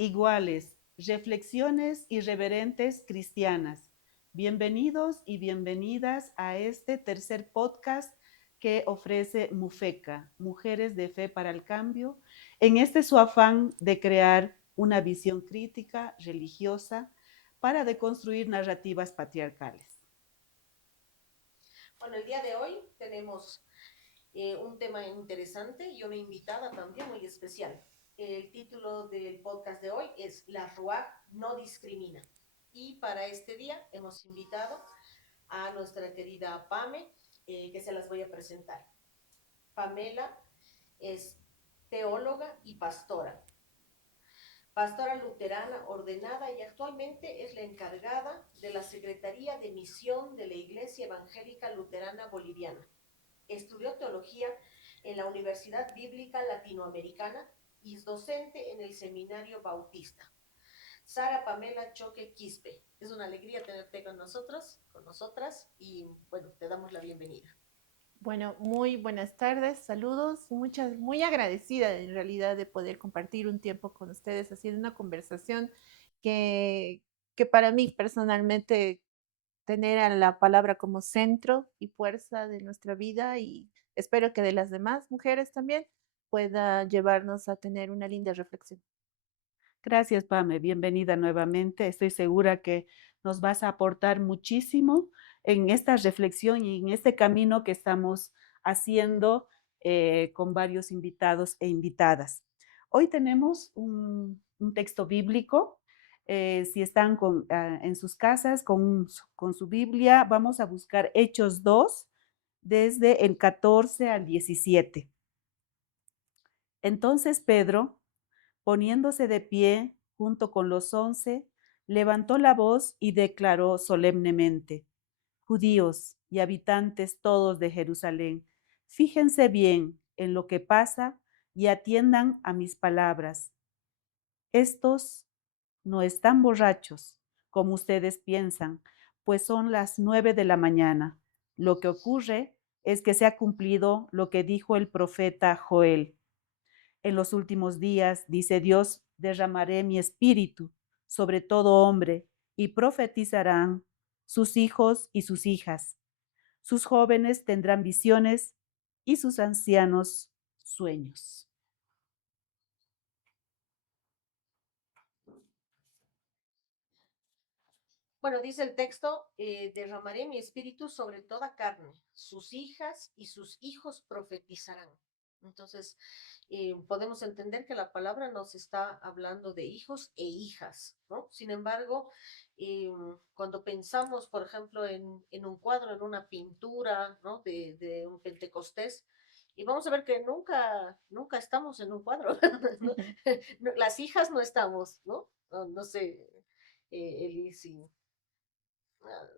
iguales, reflexiones irreverentes cristianas. Bienvenidos y bienvenidas a este tercer podcast que ofrece MUFECA, Mujeres de Fe para el Cambio, en este su afán de crear una visión crítica, religiosa, para deconstruir narrativas patriarcales. Bueno, el día de hoy tenemos un tema interesante y una invitada también muy especial. El título del podcast de hoy es La Ruach no discrimina. Y para este día hemos invitado a nuestra querida Pame, que se las voy a presentar. Pamela es teóloga y pastora luterana ordenada y actualmente es la encargada de la Secretaría de Misión de la Iglesia Evangélica Luterana Boliviana. Estudió teología en la Universidad Bíblica Latinoamericana y es docente en el Seminario Bautista. Sara Pamela Choque Quispe, es una alegría tenerte con nosotros, con nosotras, y bueno, te damos la bienvenida. Bueno, muy buenas tardes, saludos, muy agradecida en realidad de poder compartir un tiempo con ustedes, haciendo una conversación que, que para mí personalmente tener a la palabra como centro y fuerza de nuestra vida y espero que de las demás mujeres también pueda llevarnos a tener una linda reflexión. Gracias, Pame. Bienvenida nuevamente. Estoy segura que nos vas a aportar muchísimo en esta reflexión y en este camino que estamos haciendo con varios invitados e invitadas. Hoy tenemos un texto bíblico. Si están en sus casas con su Biblia, vamos a buscar Hechos 2 desde el 14 al 17. Entonces Pedro, poniéndose de pie junto con los 11, levantó la voz y declaró solemnemente: Judíos y habitantes todos de Jerusalén, fíjense bien en lo que pasa y atiendan a mis palabras. Estos no están borrachos, como ustedes piensan, pues son las 9 de la mañana. Lo que ocurre es que se ha cumplido lo que dijo el profeta Joel. En los últimos días, dice Dios, derramaré mi espíritu sobre todo hombre y profetizarán sus hijos y sus hijas. Sus jóvenes tendrán visiones y sus ancianos sueños. Bueno, dice el texto, derramaré mi espíritu sobre toda carne, sus hijas y sus hijos profetizarán. Entonces, podemos entender que la palabra nos está hablando de hijos e hijas, ¿no? Sin embargo, cuando pensamos, por ejemplo, en un cuadro, en una pintura, ¿no? De un Pentecostés, y vamos a ver que nunca estamos en un cuadro, ¿no? Las hijas no estamos, ¿no? No, no sé, Eli, si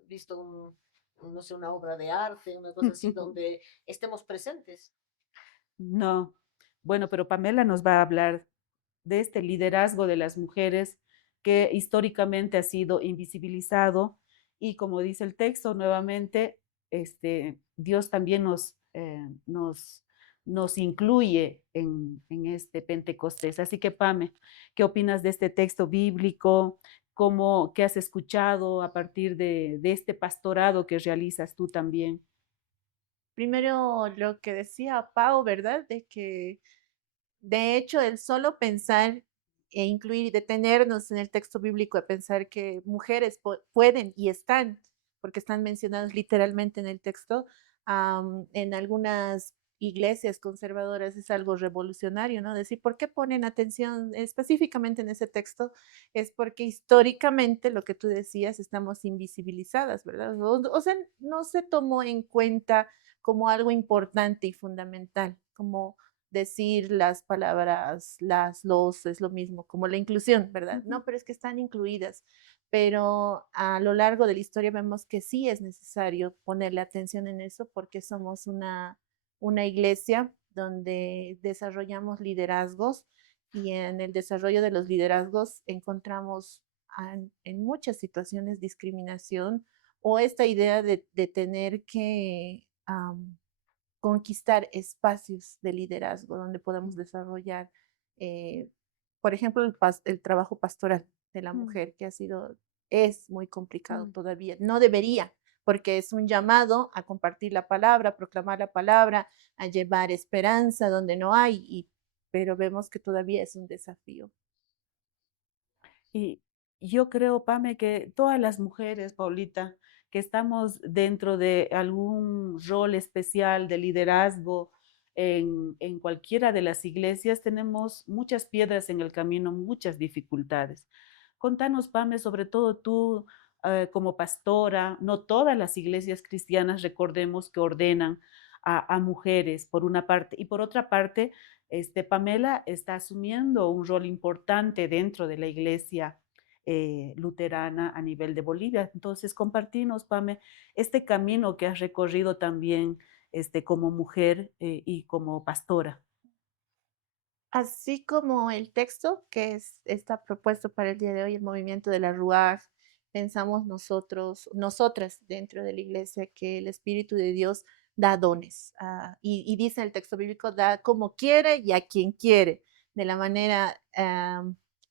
visto no sé, una obra de arte, una cosa así, donde estemos presentes. No, bueno, pero Pamela nos va a hablar de este liderazgo de las mujeres que históricamente ha sido invisibilizado y como dice el texto nuevamente, Dios también nos incluye en este Pentecostés. Así que Pame, ¿qué opinas de este texto bíblico? ¿Qué has escuchado a partir de este pastorado que realizas tú también? Primero, lo que decía Pau, ¿verdad? De que de hecho, el solo pensar e incluir y detenernos en el texto bíblico a pensar que mujeres pueden y están, porque están mencionados literalmente en el texto, en algunas iglesias conservadoras es algo revolucionario, ¿no? Decir, ¿por qué ponen atención específicamente en ese texto? Es porque históricamente, lo que tú decías, estamos invisibilizadas, ¿verdad? O sea, no se tomó en cuenta como algo importante y fundamental, como decir las palabras, los, es lo mismo, como la inclusión, ¿verdad? No, pero es que están incluidas. Pero a lo largo de la historia vemos que sí es necesario ponerle atención en eso porque somos una iglesia donde desarrollamos liderazgos y en el desarrollo de los liderazgos encontramos en muchas situaciones discriminación o esta idea de tener que conquistar espacios de liderazgo donde podamos desarrollar por ejemplo, el trabajo pastoral de la Mm, mujer, que es muy complicado mm. todavía. No debería, porque es un llamado a compartir la palabra, a proclamar la palabra, a llevar esperanza donde no hay, pero vemos que todavía es un desafío. Y yo creo, Pame, que todas las mujeres, Paulita, que estamos dentro de algún rol especial de liderazgo en cualquiera de las iglesias, tenemos muchas piedras en el camino, muchas dificultades. Contanos, Pame, sobre todo tú como pastora, no todas las iglesias cristianas, recordemos que ordenan a mujeres, por una parte, y por otra parte, Pamela está asumiendo un rol importante dentro de la iglesia luterana a nivel de Bolivia. Entonces, compartinos, Pame, este camino que has recorrido también como mujer y como pastora. Así como el texto está propuesto para el día de hoy, el movimiento de la Ruaj, pensamos nosotras dentro de la iglesia que el Espíritu de Dios da dones. Y dice el texto bíblico, da como quiere y a quien quiere, de la manera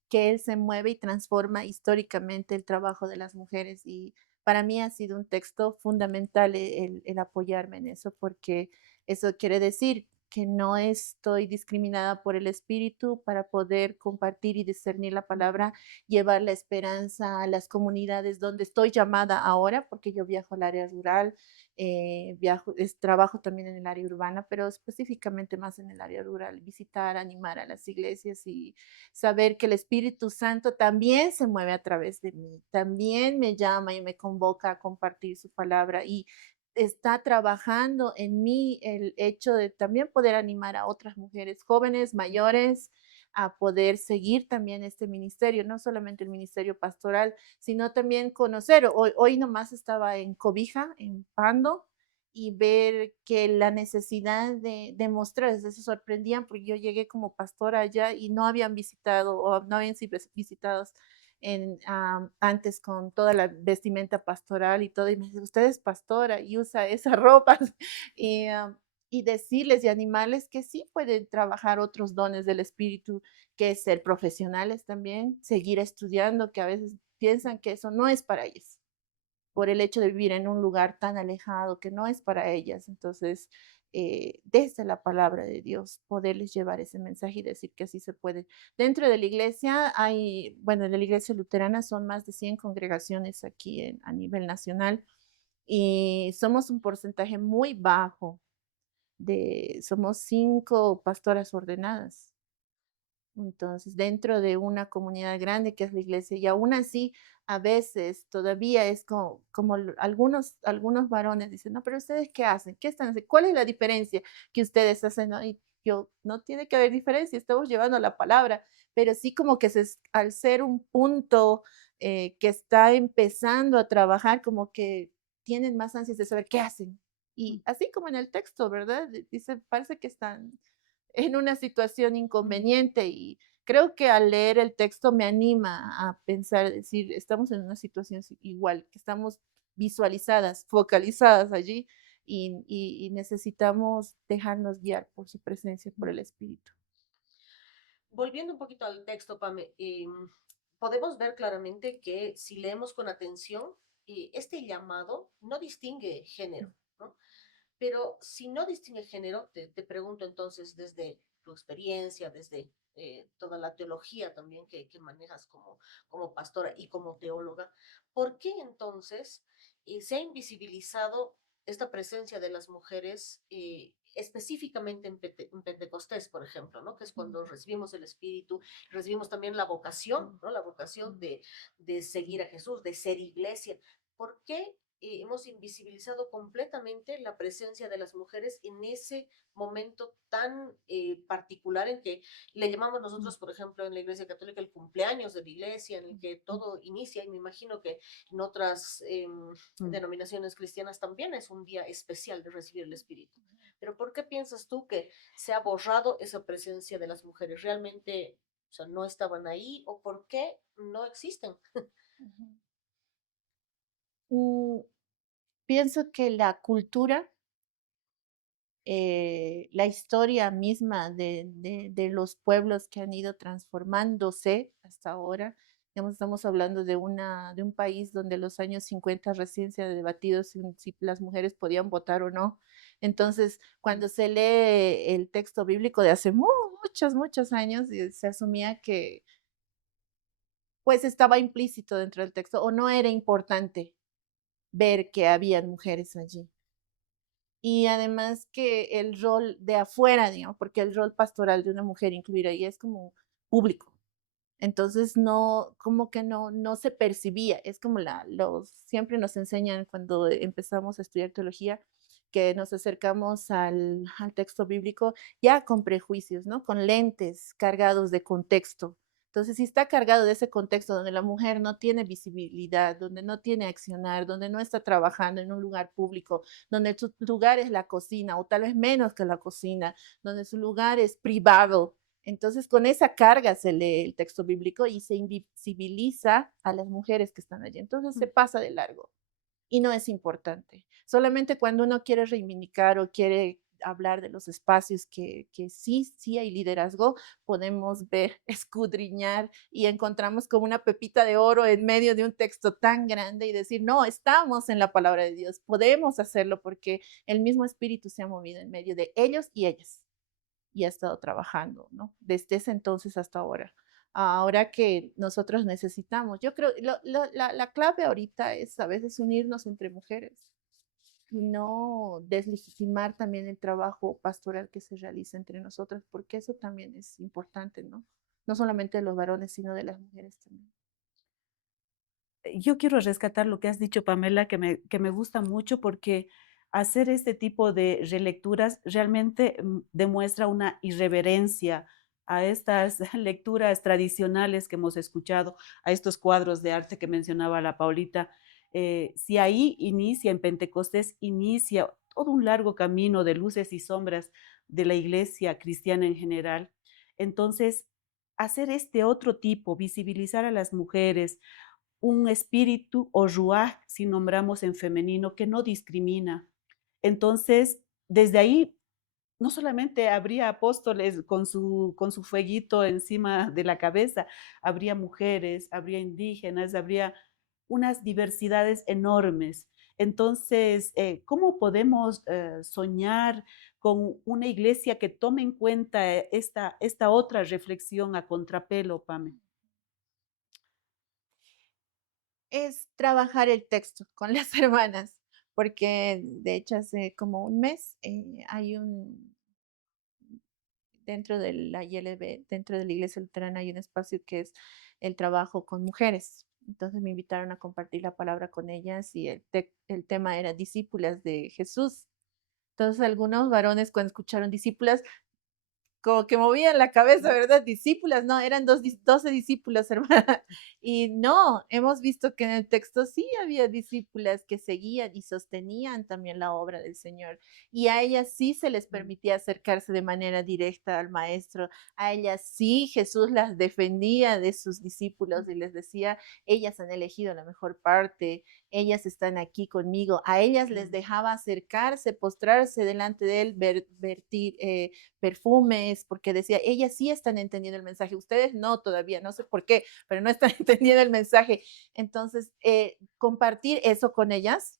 que Él se mueve y transforma históricamente el trabajo de las mujeres. Y para mí ha sido un texto fundamental el apoyarme en eso, porque eso quiere decir que no estoy discriminada por el espíritu para poder compartir y discernir la palabra, llevar la esperanza a las comunidades donde estoy llamada ahora, porque yo viajo al área rural, trabajo también en el área urbana, pero específicamente más en el área rural, visitar, animar a las iglesias y saber que el Espíritu Santo también se mueve a través de mí, también me llama y me convoca a compartir su palabra y está trabajando en mí el hecho de también poder animar a otras mujeres jóvenes, mayores, a poder seguir también este ministerio, no solamente el ministerio pastoral, sino también conocer. Hoy nomás estaba en Cobija, en Pando, y ver que la necesidad de mostrar, se sorprendían porque yo llegué como pastora allá y no habían visitado o no habían sido visitados antes con toda la vestimenta pastoral y todo, y me dice, usted es pastora y usa esa ropa, y, y decirles y animarles que sí pueden trabajar otros dones del espíritu, que es ser profesionales también, seguir estudiando, que a veces piensan que eso no es para ellos por el hecho de vivir en un lugar tan alejado que no es para ellas. Entonces, desde la palabra de Dios, poderles llevar ese mensaje y decir que así se puede. Dentro de la iglesia hay, bueno, de la iglesia luterana son más de 100 congregaciones aquí a nivel nacional y somos un porcentaje muy bajo somos 5 pastoras ordenadas. Entonces, dentro de una comunidad grande que es la iglesia, y aún así, a veces todavía es como algunos varones dicen, no, pero ustedes qué hacen, qué están haciendo, ¿cuál es la diferencia que ustedes hacen? ¿No? Y yo, no tiene que haber diferencia, estamos llevando la palabra, pero sí como que al ser un punto que está empezando a trabajar, como que tienen más ansias de saber qué hacen. Y así como en el texto, ¿verdad? Dice, parece que están en una situación inconveniente y creo que al leer el texto me anima a pensar, decir, estamos en una situación igual, que estamos visualizadas, focalizadas allí y necesitamos dejarnos guiar por su presencia, por el Espíritu. Volviendo un poquito al texto, Pame, podemos ver claramente que si leemos con atención, este llamado no distingue género, ¿no? Pero si no distingue género, te pregunto entonces desde tu experiencia, desde toda la teología también que manejas como pastora y como teóloga, ¿por qué entonces se ha invisibilizado esta presencia de las mujeres específicamente en Pentecostés, por ejemplo, ¿no? Que es cuando recibimos el Espíritu, recibimos también la vocación, ¿no? La vocación de seguir a Jesús, de ser iglesia. ¿Por qué hemos invisibilizado completamente la presencia de las mujeres en ese momento tan particular en que le llamamos nosotros, por ejemplo, en la Iglesia Católica, el cumpleaños de la Iglesia, en el que todo inicia, y me imagino que en otras denominaciones cristianas también es un día especial de recibir el Espíritu. Pero ¿por qué piensas tú que se ha borrado esa presencia de las mujeres? ¿Realmente, o sea, no estaban ahí o por qué no existen? Mm, Pienso que la cultura la historia misma de los pueblos que han ido transformándose hasta ahora. Digamos, estamos hablando de un país donde en los años 50 recién se ha debatido si las mujeres podían votar o no. Entonces, cuando se lee el texto bíblico de hace muchos, muchos años, se asumía que pues estaba implícito dentro del texto o no era importante ver que habían mujeres allí. Y además que el rol de afuera, digamos, porque el rol pastoral de una mujer incluir ahí es como público. Entonces no, como que no se percibía. Es como siempre nos enseñan cuando empezamos a estudiar teología, que nos acercamos al texto bíblico ya con prejuicios, ¿no? Con lentes cargados de contexto. Entonces, si está cargado de ese contexto donde la mujer no tiene visibilidad, donde no tiene accionar, donde no está trabajando en un lugar público, donde su lugar es la cocina o tal vez menos que la cocina, donde su lugar es privado, entonces, con esa carga se lee el texto bíblico y se invisibiliza a las mujeres que están allí. Entonces, se pasa de largo y no es importante. Solamente cuando uno quiere reivindicar o quiere hablar de los espacios que sí hay liderazgo, podemos ver, escudriñar y encontramos como una pepita de oro en medio de un texto tan grande y decir, no, estamos en la palabra de Dios, podemos hacerlo porque el mismo Espíritu se ha movido en medio de ellos y ellas y ha estado trabajando, ¿no? Desde ese entonces hasta ahora. Ahora que nosotros necesitamos, yo creo, la clave ahorita es a veces unirnos entre mujeres y no deslegitimar también el trabajo pastoral que se realiza entre nosotras, porque eso también es importante, ¿no? No solamente de los varones, sino de las mujeres también. Yo quiero rescatar lo que has dicho, Pamela, que me gusta mucho porque hacer este tipo de relecturas realmente demuestra una irreverencia a estas lecturas tradicionales que hemos escuchado, a estos cuadros de arte que mencionaba la Paulita. Si ahí inicia, en Pentecostés, inicia todo un largo camino de luces y sombras de la iglesia cristiana en general, entonces hacer este otro tipo, visibilizar a las mujeres, un espíritu o ruaj, si nombramos en femenino, que no discrimina. Entonces, desde ahí, no solamente habría apóstoles con su fueguito encima de la cabeza, habría mujeres, habría indígenas, habría unas diversidades enormes. Entonces, ¿cómo podemos soñar con una iglesia que tome en cuenta esta otra reflexión a contrapelo, Pame? Es trabajar el texto con las hermanas, porque de hecho hace como un mes hay dentro de la ILB, dentro de la Iglesia Luterana hay un espacio que es el trabajo con mujeres. Entonces me invitaron a compartir la palabra con ellas y el tema era discípulas de Jesús. Entonces algunos varones cuando escucharon discípulas como que movían la cabeza, ¿verdad? Discípulas, no, eran 12 discípulos, hermana. Y no, hemos visto que en el texto sí había discípulas que seguían y sostenían también la obra del Señor. Y a ellas sí se les permitía acercarse de manera directa al Maestro. A ellas sí Jesús las defendía de sus discípulos y les decía, ellas han elegido la mejor parte, ellas están aquí conmigo. A ellas les dejaba acercarse, postrarse delante de él, vertir perfumes, porque decía, ellas sí están entendiendo el mensaje, ustedes no todavía, no sé por qué, pero no están entendiendo el mensaje. Entonces, compartir eso con ellas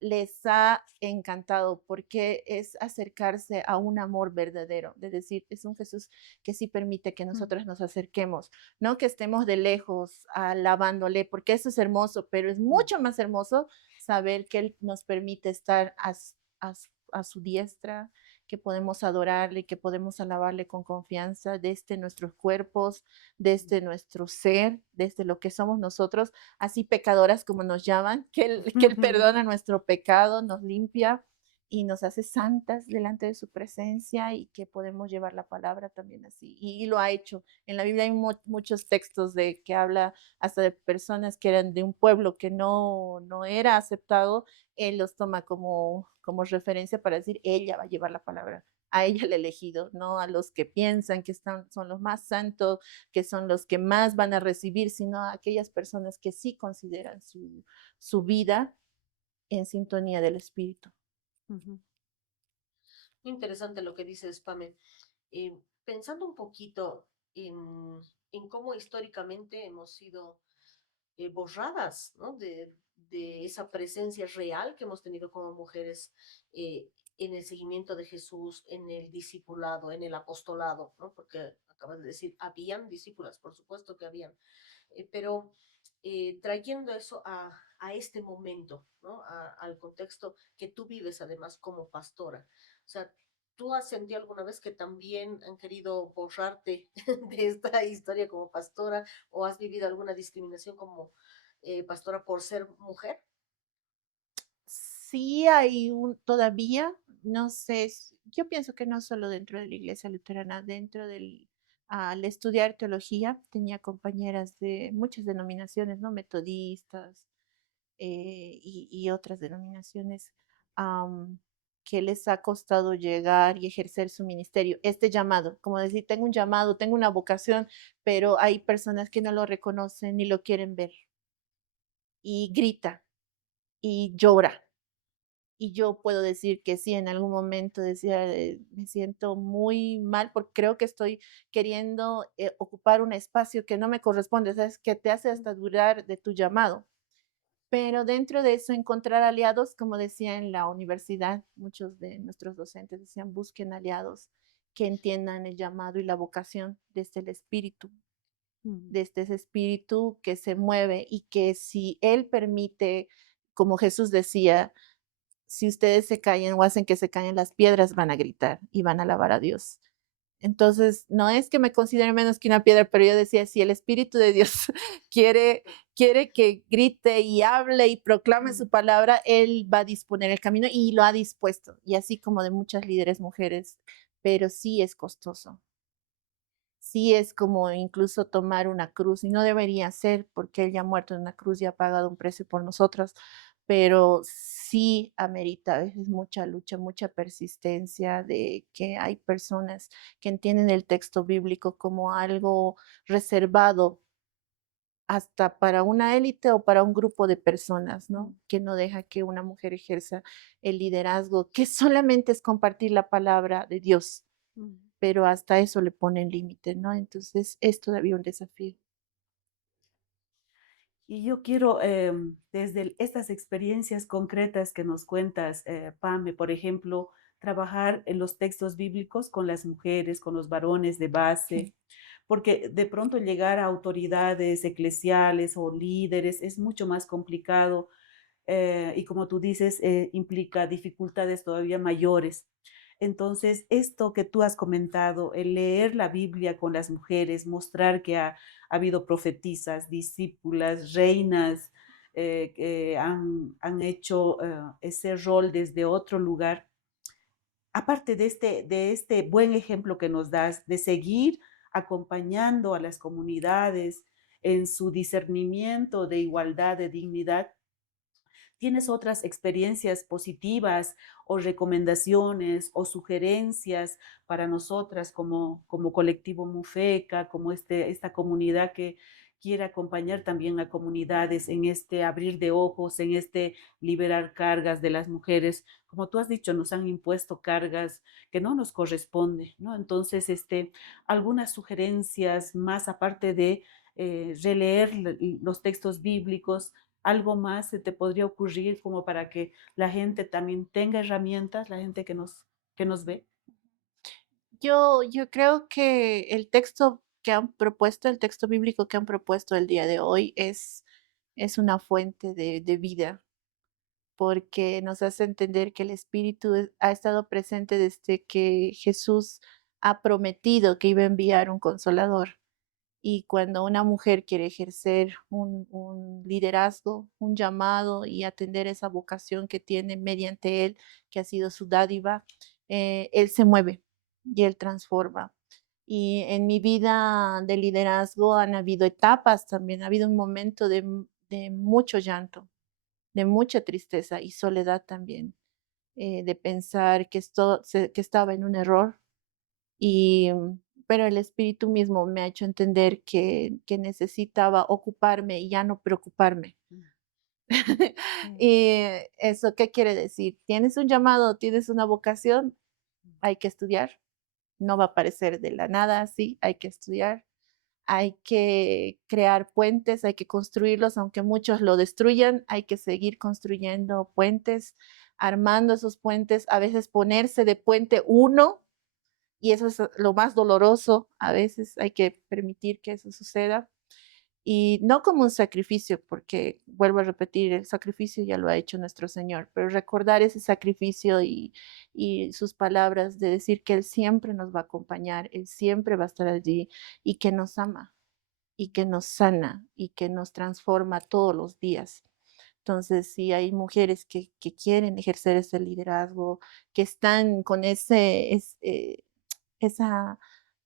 les ha encantado porque es acercarse a un amor verdadero, de decir, es un Jesús que sí permite que nosotros nos acerquemos, no que estemos de lejos alabándole, porque eso es hermoso, pero es mucho más hermoso saber que Él nos permite estar a, a su diestra, que podemos adorarle, que podemos alabarle con confianza desde nuestros cuerpos, desde nuestro ser, desde lo que somos nosotros, así pecadoras como nos llaman, que él perdona nuestro pecado, nos limpia y nos hace santas delante de su presencia y que podemos llevar la palabra también así. Y lo ha hecho. En la Biblia hay muchos textos de que habla hasta de personas que eran de un pueblo que no era aceptado, él los toma como referencia para decir, ella va a llevar la palabra. A ella le he elegido, no a los que piensan que son los más santos, que son los que más van a recibir, sino a aquellas personas que sí consideran su vida en sintonía del Espíritu. Ujú. Interesante lo que dices, Pame. Pensando un poquito en cómo históricamente hemos sido borradas, ¿no? De esa presencia real que hemos tenido como mujeres en el seguimiento de Jesús, en el discipulado, en el apostolado, ¿no? Porque acabas de decir, habían discípulas, por supuesto que habían, pero trayendo eso a este momento, ¿no? Al contexto que tú vives además como pastora. O sea, ¿tú has sentido alguna vez que también han querido borrarte de esta historia como pastora o has vivido alguna discriminación como pastora por ser mujer? Sí hay todavía, no sé, yo pienso que no solo dentro de la iglesia luterana, dentro al estudiar teología, tenía compañeras de muchas denominaciones, ¿no? Metodistas, y otras denominaciones, am, que les ha costado llegar y ejercer su ministerio, este llamado, como decir, tengo un llamado, tengo una vocación, pero hay personas que no lo reconocen ni lo quieren ver y grita y llora. Y yo puedo decir que sí, en algún momento decía, me siento muy mal porque creo que estoy queriendo ocupar un espacio que no me corresponde, ¿sabes? Que te hace hasta dudar de tu llamado. Pero dentro de eso, encontrar aliados, como decía en la universidad, muchos de nuestros docentes decían, busquen aliados que entiendan el llamado y la vocación desde el espíritu, Mm. desde ese espíritu que se mueve y que si Él permite, como Jesús decía, si ustedes se callen o hacen que se callen las piedras, van a gritar y van a alabar a Dios. Entonces, no es que me considere menos que una piedra, pero yo decía, si el Espíritu de Dios quiere, quiere que grite y hable y proclame su Mm. palabra, Él va a disponer el camino y lo ha dispuesto, y así como de muchas líderes mujeres, pero sí es costoso. Sí es como incluso tomar una cruz, y no debería ser porque Él ya ha muerto en una cruz y ha pagado un precio por nosotras, pero sí amerita a veces mucha lucha, mucha persistencia de que hay personas que entienden el texto bíblico como algo reservado hasta para una élite o para un grupo de personas, ¿no? Que no deja que una mujer ejerza el liderazgo, que solamente es compartir la palabra de Dios, Mm. pero hasta eso le ponen límite, ¿no? Entonces es todavía un desafío. Y yo quiero, desde estas experiencias concretas que nos cuentas, Pame, por ejemplo, trabajar en los textos bíblicos con las mujeres, con los varones de base, porque de pronto llegar a autoridades eclesiales o líderes es mucho más complicado y como tú dices, implica dificultades todavía mayores. Entonces, esto que tú has comentado, el leer la Biblia con las mujeres, mostrar que ha habido profetisas, discípulas, reinas, que han hecho ese rol desde otro lugar. Aparte de este buen ejemplo que nos das, de seguir acompañando a las comunidades en su discernimiento de igualdad, de dignidad, ¿tienes otras experiencias positivas o recomendaciones o sugerencias para nosotras como colectivo Mufeca, como esta comunidad que quiere acompañar también a comunidades en este abrir de ojos, en este liberar cargas de las mujeres? Como tú has dicho, nos han impuesto cargas que no nos corresponden, ¿no? Entonces, algunas sugerencias más aparte de releer los textos bíblicos, algo más se te podría ocurrir como para que la gente también tenga herramientas, la gente que nos ve. Yo creo que el texto que han propuesto, el texto bíblico que han propuesto el día de hoy es una fuente de vida, porque nos hace entender que el Espíritu ha estado presente desde que Jesús ha prometido que iba a enviar un consolador. Y cuando una mujer quiere ejercer un liderazgo, un llamado y atender esa vocación que tiene mediante Él, que ha sido su dádiva, Él se mueve y Él transforma. Y en mi vida de liderazgo han habido etapas también, ha habido un momento de mucho llanto, de mucha tristeza y soledad también, de pensar que estaba en un error y, pero el espíritu mismo me ha hecho entender que necesitaba ocuparme y ya no preocuparme. Mm. Mm. ¿Y eso qué quiere decir? ¿Tienes un llamado, tienes una vocación? hay que estudiar, no va a aparecer de la nada así, hay que estudiar, hay que crear puentes, hay que construirlos, aunque muchos lo destruyan, hay que seguir construyendo puentes, armando esos puentes, a veces ponerse de puente uno, y eso es lo más doloroso, a veces hay que permitir que eso suceda, y no como un sacrificio, porque vuelvo a repetir, el sacrificio ya lo ha hecho nuestro Señor, pero recordar ese sacrificio y sus palabras de decir que Él siempre nos va a acompañar, Él siempre va a estar allí y que nos ama y que nos sana y que nos transforma todos los días. Entonces, si hay mujeres que quieren ejercer ese liderazgo, que están con esa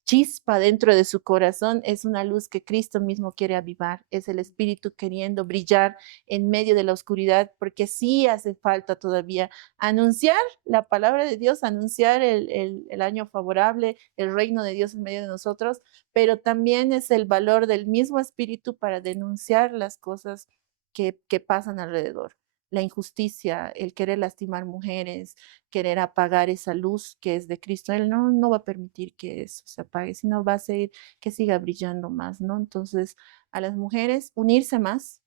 chispa dentro de su corazón, es una luz que Cristo mismo quiere avivar, es el Espíritu queriendo brillar en medio de la oscuridad, porque sí hace falta todavía anunciar la palabra de Dios, anunciar el año favorable, el reino de Dios en medio de nosotros, pero también es el valor del mismo Espíritu para denunciar las cosas que pasan alrededor. La injusticia, el querer lastimar mujeres, querer apagar esa luz que es de Cristo. Él no va a permitir que eso se apague, sino va a seguir que siga brillando más, ¿no? Entonces, a las mujeres, unirse más,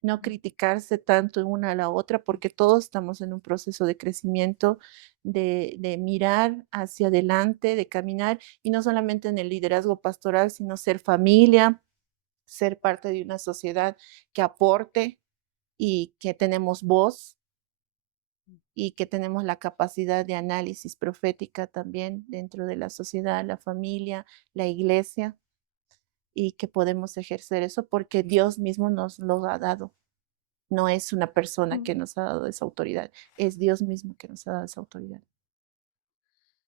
no criticarse tanto una a la otra, porque todos estamos en un proceso de crecimiento, de mirar hacia adelante, de caminar, y no solamente en el liderazgo pastoral, sino ser familia, ser parte de una sociedad que aporte y que tenemos voz y que tenemos la capacidad de análisis profética también dentro de la sociedad, la familia, la iglesia, y que podemos ejercer eso porque Dios mismo nos lo ha dado. No es una persona que nos ha dado esa autoridad, es Dios mismo que nos ha dado esa autoridad.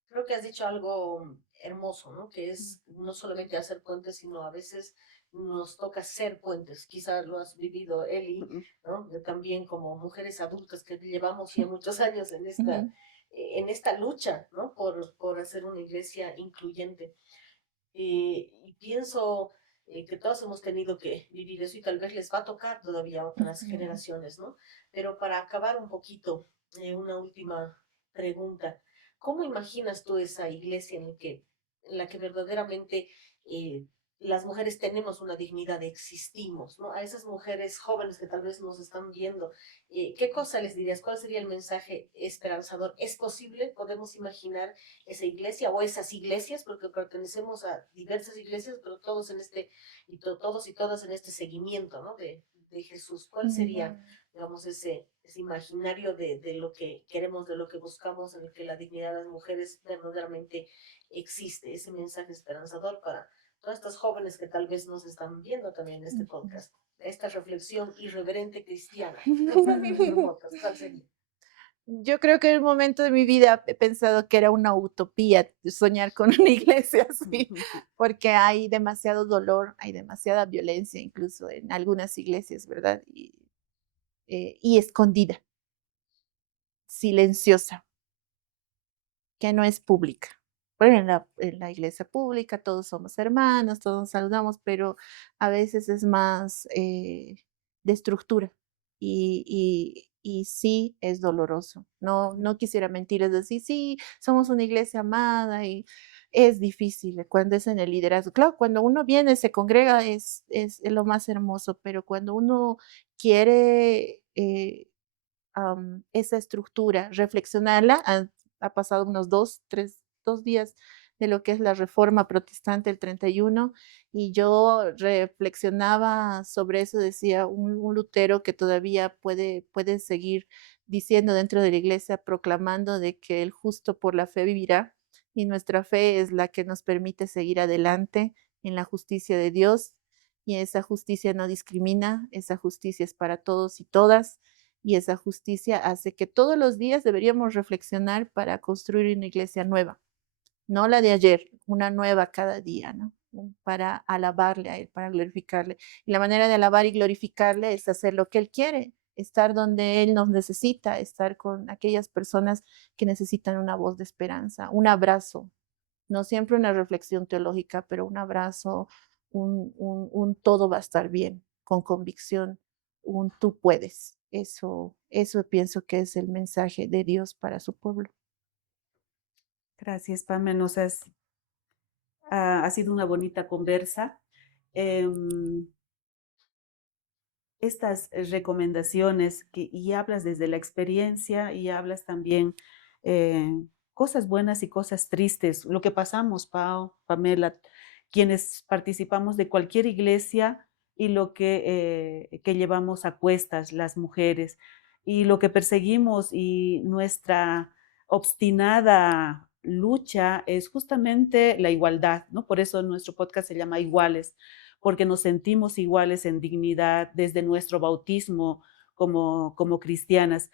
Creo que has dicho algo hermoso, ¿no? Que es no solamente hacer puentes, sino a veces nos toca ser puentes. Quizás lo has vivido, Eli, ¿no? Yo también como mujeres adultas que llevamos ya muchos años Ujú. en esta lucha, ¿no? Por hacer una iglesia incluyente. Y pienso que todos hemos tenido que vivir eso y tal vez les va a tocar todavía a otras Ujú. generaciones, ¿no? Pero para acabar un poquito, una última pregunta. ¿Cómo imaginas tú esa iglesia en la que verdaderamente eh, las mujeres tenemos una dignidad, existimos, ¿no? A esas mujeres jóvenes que tal vez nos están viendo, ¿qué cosa les dirías? ¿Cuál sería el mensaje esperanzador? ¿Es posible? ¿Podemos imaginar esa iglesia o esas iglesias? Porque pertenecemos a diversas iglesias, pero todos en todos y todas en este seguimiento, ¿no? De Jesús. ¿Cuál sería, digamos, ese imaginario de lo que queremos, de lo que buscamos, en el que la dignidad de las mujeres verdaderamente existe? Ese mensaje esperanzador para todas estas jóvenes que tal vez nos están viendo también en este podcast. Esta reflexión irreverente cristiana, ¿no? Para nuestro podcast, ¿cuál sería? Yo creo que en un momento de mi vida he pensado que era una utopía soñar con una iglesia así, porque hay demasiado dolor, hay demasiada violencia incluso en algunas iglesias, ¿verdad? Y escondida, silenciosa, que no es pública. Bueno, en la iglesia pública todos somos hermanos, todos nos saludamos, pero a veces es más de estructura y sí es doloroso. No quisiera mentirles, decir, sí, somos una iglesia amada y es difícil cuando es en el liderazgo. Claro, cuando uno viene, se congrega, es lo más hermoso, pero cuando uno quiere esa estructura, reflexionarla. Ha pasado unos 2 días de lo que es la reforma protestante del 31 y yo reflexionaba sobre eso, decía un Lutero que todavía puede seguir diciendo dentro de la iglesia, proclamando de que el justo por la fe vivirá y nuestra fe es la que nos permite seguir adelante en la justicia de Dios y esa justicia no discrimina, esa justicia es para todos y todas y esa justicia hace que todos los días deberíamos reflexionar para construir una iglesia nueva, no la de ayer, una nueva cada día, ¿no? Para alabarle a Él, para glorificarle. Y la manera de alabar y glorificarle es hacer lo que Él quiere, estar donde Él nos necesita, estar con aquellas personas que necesitan una voz de esperanza, un abrazo, no siempre una reflexión teológica, pero un abrazo, un todo va a estar bien, con convicción, un tú puedes. Eso pienso que es el mensaje de Dios para su pueblo. Gracias, Pame. Ha sido una bonita conversa. Em, Estas recomendaciones y hablas desde la experiencia y hablas también eh, cosas buenas y cosas tristes, lo que pasamos, Pau, Pamela, quienes participamos de cualquier iglesia y lo que llevamos a cuestas las mujeres y lo que perseguimos y nuestra obstinada lucha es justamente la igualdad, ¿no? Por eso nuestro podcast se llama Iguales, porque nos sentimos iguales en dignidad desde nuestro bautismo como cristianas.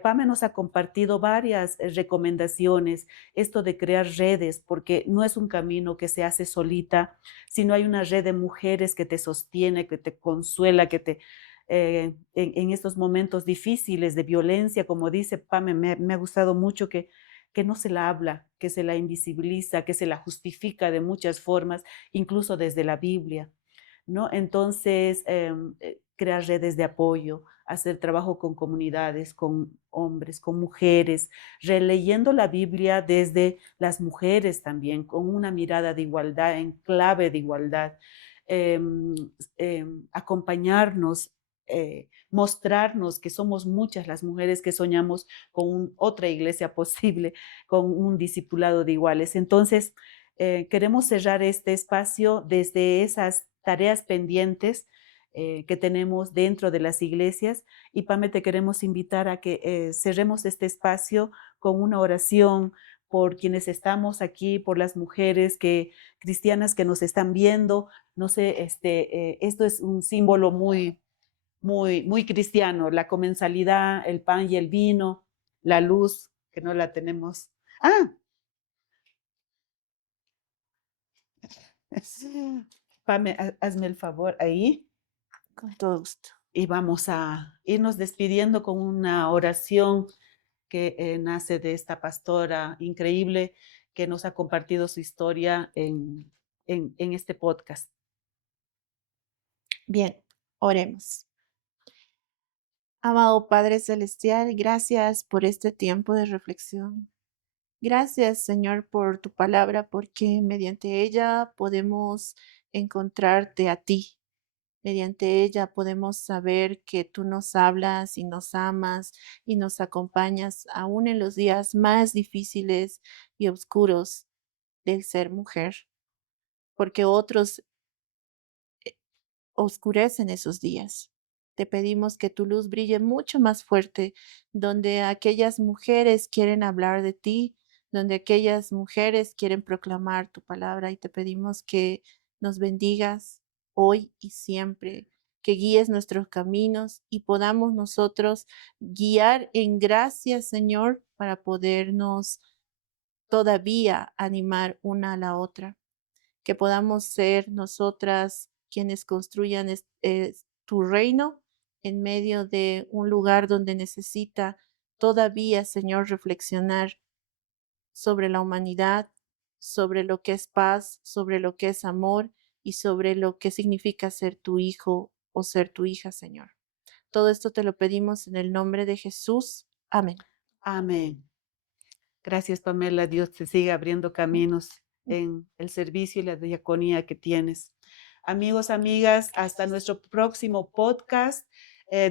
Pame nos ha compartido varias recomendaciones, esto de crear redes, porque no es un camino que se hace solita, sino hay una red de mujeres que te sostiene, que te consuela, en estos momentos difíciles de violencia, como dice Pame, me ha gustado mucho que no se la habla, que se la invisibiliza, que se la justifica de muchas formas, incluso desde la Biblia. ¿No? Entonces, crear redes de apoyo, hacer trabajo con comunidades, con hombres, con mujeres, releyendo la Biblia desde las mujeres también, con una mirada de igualdad, en clave de igualdad, em, acompañarnos, mostrarnos que somos muchas las mujeres que soñamos con otra iglesia posible, con un discipulado de iguales. Entonces, queremos cerrar este espacio desde esas tareas pendientes que tenemos dentro de las iglesias. Y Pame, te queremos invitar a que cerremos este espacio con una oración por quienes estamos aquí, por las mujeres cristianas que nos están viendo. No sé, esto es un símbolo muy cristiano, la comensalidad, el pan y el vino, la luz, que no la tenemos. Ah, Pame, hazme el favor ahí. Con todo gusto. Y vamos a irnos despidiendo con una oración que nace de esta pastora increíble que nos ha compartido su historia en este podcast. Bien, oremos. Amado Padre Celestial, gracias por este tiempo de reflexión. Gracias, Señor, por tu palabra, porque mediante ella podemos encontrarte a ti. Mediante ella podemos saber que tú nos hablas y nos amas y nos acompañas aún en los días más difíciles y oscuros del ser mujer, porque otros oscurecen esos días. Te pedimos que tu luz brille mucho más fuerte, donde aquellas mujeres quieren hablar de ti, donde aquellas mujeres quieren proclamar tu palabra, y te pedimos que nos bendigas hoy y siempre, que guíes nuestros caminos y podamos nosotros guiar en gracia, Señor, para podernos todavía animar una a la otra, que podamos ser nosotras quienes construyan tu reino en medio de un lugar donde necesita todavía, Señor, reflexionar sobre la humanidad, sobre lo que es paz, sobre lo que es amor y sobre lo que significa ser tu hijo o ser tu hija, Señor. Todo esto te lo pedimos en el nombre de Jesús. Amén. Amén. Gracias, Pamela. Dios te siga abriendo caminos en el servicio y la diaconía que tienes. Amigos, amigas, hasta nuestro próximo podcast.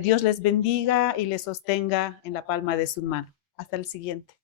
Dios les bendiga y les sostenga en la palma de su mano. Hasta el siguiente.